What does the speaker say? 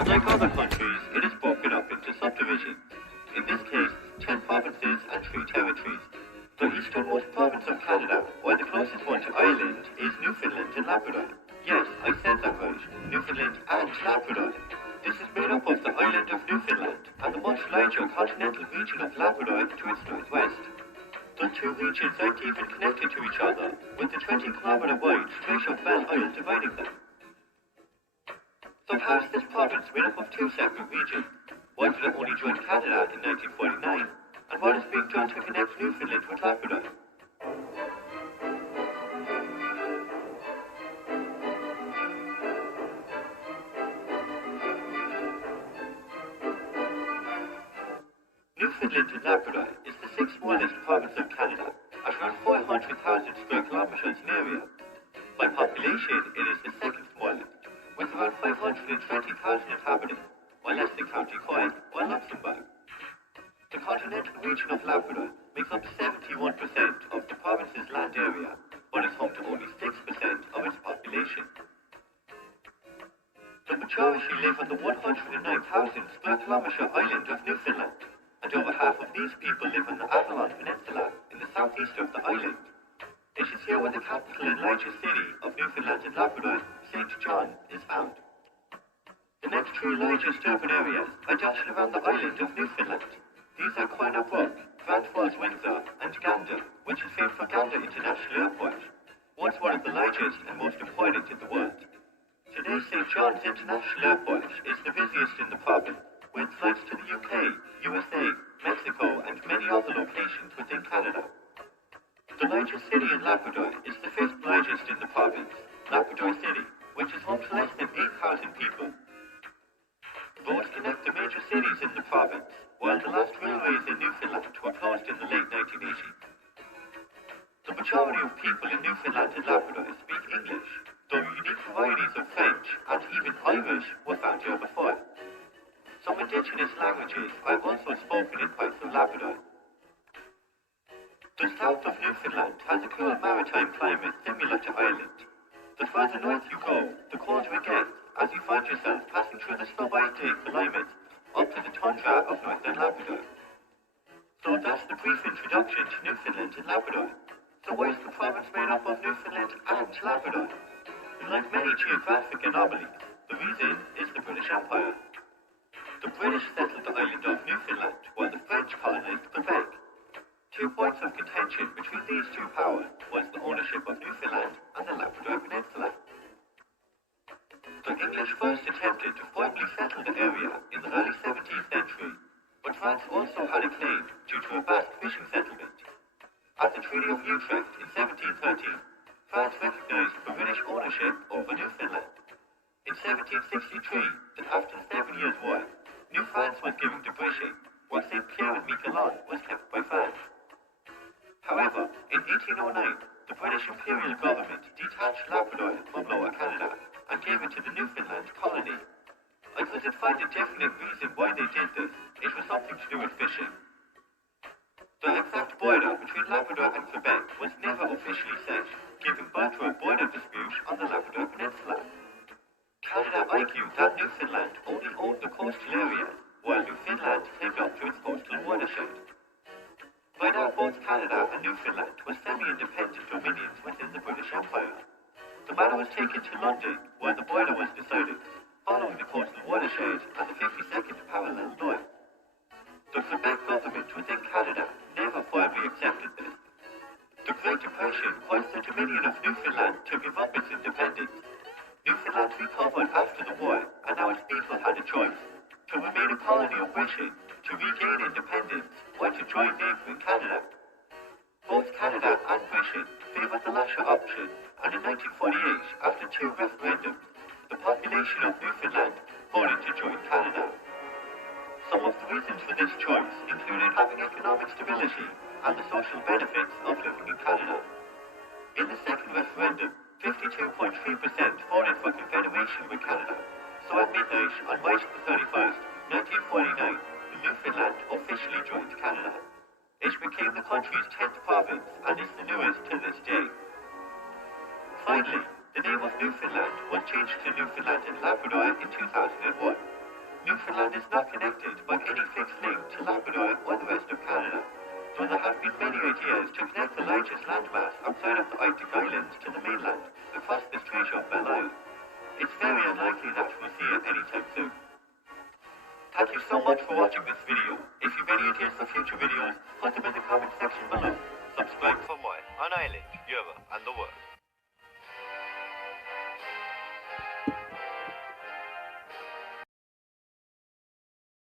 and like other countries, it is broken up into subdivisions. In this case, 10 provinces and 3 territories. The easternmost province of Canada, while the closest one to Ireland, is Newfoundland and Labrador. Yes, I said that right. Newfoundland and Labrador. This is made up of the island of Newfoundland and the much larger continental region of Labrador to its northwest. The two regions aren't even connected to each other, with the 20-kilometer wide Strait of Belle Isle dividing them. So how is this province made up of two separate regions? Why did it only join Canada in 1949? And what is being done to connect Newfoundland with Labrador? Newfoundland and Labrador is the sixth smallest province of Canada, at around 400,000 square kilometers in area. By population, it is the second smallest, with around 520,000 inhabitants, while less than County Cork or Luxembourg. The continental region of Labrador makes up 71% of the province's land area, but is home to only 6% of its population. The majority live on the 109,000 square kilometer island of Newfoundland, and over half of these people live on the Avalon Peninsula in the southeast of the island. It is here where the capital and largest city of Newfoundland and Labrador, St. John, is found. The next three largest urban areas are dotted around the island of Newfoundland. These are Corner Brook, Grand Falls, Windsor, and Gander, which is famed for Gander International Airport, once one of the largest and most important in the world. Today, St. John's International Airport is the busiest in the province, with flights to the UK, USA, Mexico, and many other locations within Canada. The largest city in Labrador is the fifth largest in the province, Labrador City, which is home to less than 8,000 people. Roads connect the major cities in the province, while the last railways in Newfoundland were closed in the late 1980s. The majority of people in Newfoundland and Labrador speak English, though unique varieties of French and even Irish were found here before. Some indigenous languages are also spoken in parts of Labrador. The south of Newfoundland has a cool maritime climate similar to Ireland. The further north you go, the colder it gets, as you find yourself passing through the subarctic climate up to the tundra of northern Labrador. So that's the brief introduction to Newfoundland and Labrador. So why is the province made up of Newfoundland and Labrador? Like many geographic anomalies, the reason is the British Empire. The British settled the island of Newfoundland, while the French colonized Quebec. 2 points of contention between these two powers was the ownership of Newfoundland and the Labrador Peninsula. The English first attempted to formally settle the area in the early 17th century, but France also had a claim due to a Basque fishing settlement. At the Treaty of Utrecht in 1713, France recognized British ownership over Newfoundland. In 1763, and after the 7 Years' War, New France was given to Britain, while St. Pierre and Miquelon was kept by France. However, in 1809, the British Imperial government detached Labrador from Lower Canada and gave it to the Newfoundland colony. I couldn't find a definite reason why they did this. It was something to do with fishing. The exact border between Labrador and Quebec was never officially set, giving birth to a border dispute on the Labrador Peninsula. Canada argued that Newfoundland only owned the coastal area, while Newfoundland claimed up to its coastal watershed. By now, both Canada and Newfoundland were semi-independent dominions within the British Empire. The matter was taken to London, where the border was decided, following the coastal watershed and the 52nd parallel law. The Quebec government within Canada never formally accepted this. The Great Depression caused the Dominion of Newfoundland to give up its independence. Newfoundland recovered after the war, and now its people had a choice: to remain a colony of Britain, to regain independence, or to join neighbouring Canada. Both Canada and Britain favoured the latter option, and in 1948, after 2 referendums, the population of Newfoundland voted to join Canada. Some of the reasons for this choice included having economic stability and the social benefits of living in Canada. In the second referendum, 52.3% voted for confederation with Canada, so at midnight on March 31st, 1949, Newfoundland officially joined Canada. It became the country's 10th province and is the newest to this day. Finally, the name of Newfoundland was changed to Newfoundland and Labrador in 2001. Newfoundland is not connected by any fixed link to Labrador or the rest of Canada, though there have been many ideas to connect the largest landmass outside of the Arctic Islands to the mainland across the Strait of Belle Isle. It's very unlikely that we'll see it anytime soon. Thank you so much for watching this video. If you've any ideas for future videos, put them in the comment section below. Subscribe for more on Ireland, Europe and the world.